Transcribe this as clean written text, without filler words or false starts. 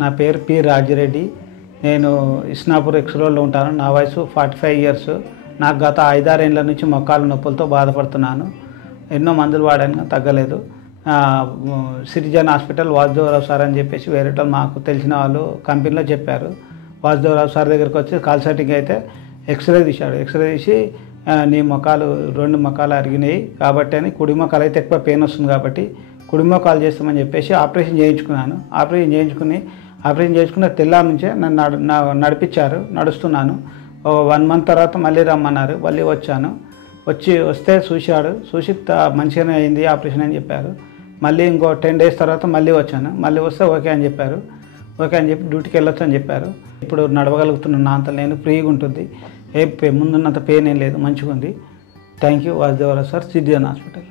నా పేరు పి రాజిరెడ్డి. నేను ఇస్నాపూర్ ఎక్స్రోడ్లో ఉంటాను. నా వయసు 45 ఇయర్స్. నాకు గత 5-6 ఏళ్ళ నుంచి మోకాళ్ళ నొప్పులతో బాధపడుతున్నాను. ఎన్నో మందులు వాడాను, తగ్గలేదు. సిరిజన్ హాస్పిటల్ వాసుదేవరావు సార్ అని చెప్పేసి వేరే వాళ్ళు మాకు తెలిసిన వాళ్ళు కంపెనీలో చెప్పారు. వాసుదేవరావు సార్ దగ్గరికి వచ్చి కాల్సెటింగ్ అయితే ఎక్స్రే తీశాడు. ఎక్స్రే తీసి నీ మొఖాలు 2 మొఖాలు అరిగినాయి కాబట్టి అని, కుడి మొఖాలు అయితే ఎక్కువ పెయిన్ వస్తుంది కాబట్టి కుడి మొఖాలు చేస్తామని చెప్పేసి ఆపరేషన్ చేయించుకున్నాను. ఆపరేషన్ చేయించుకున్న తెల్లారి నుంచే నన్ను నడిపించారు. నడుస్తున్నాను. 1 మంత్ తర్వాత మళ్ళీ రమ్మన్నారు. మళ్ళీ వస్తే చూసి మంచిగానే అయింది ఆపరేషన్ అని చెప్పారు. మళ్ళీ ఇంకో 10 డేస్ తర్వాత మళ్ళీ వచ్చాను. మళ్ళీ వస్తే ఓకే అని చెప్పారు. ఓకే అని చెప్పి డ్యూటీకి వెళ్ళొచ్చు అని చెప్పారు. ఇప్పుడు నడవగలుగుతున్నాను. నా అంత నేను ఫ్రీగా ఉంటుంది. ముందున్నంత పెయిన్ ఏం లేదు, మంచిగా ఉంది. థ్యాంక్ యూ వాసుదేవరావు సార్, సిరిజన్ హాస్పిటల్.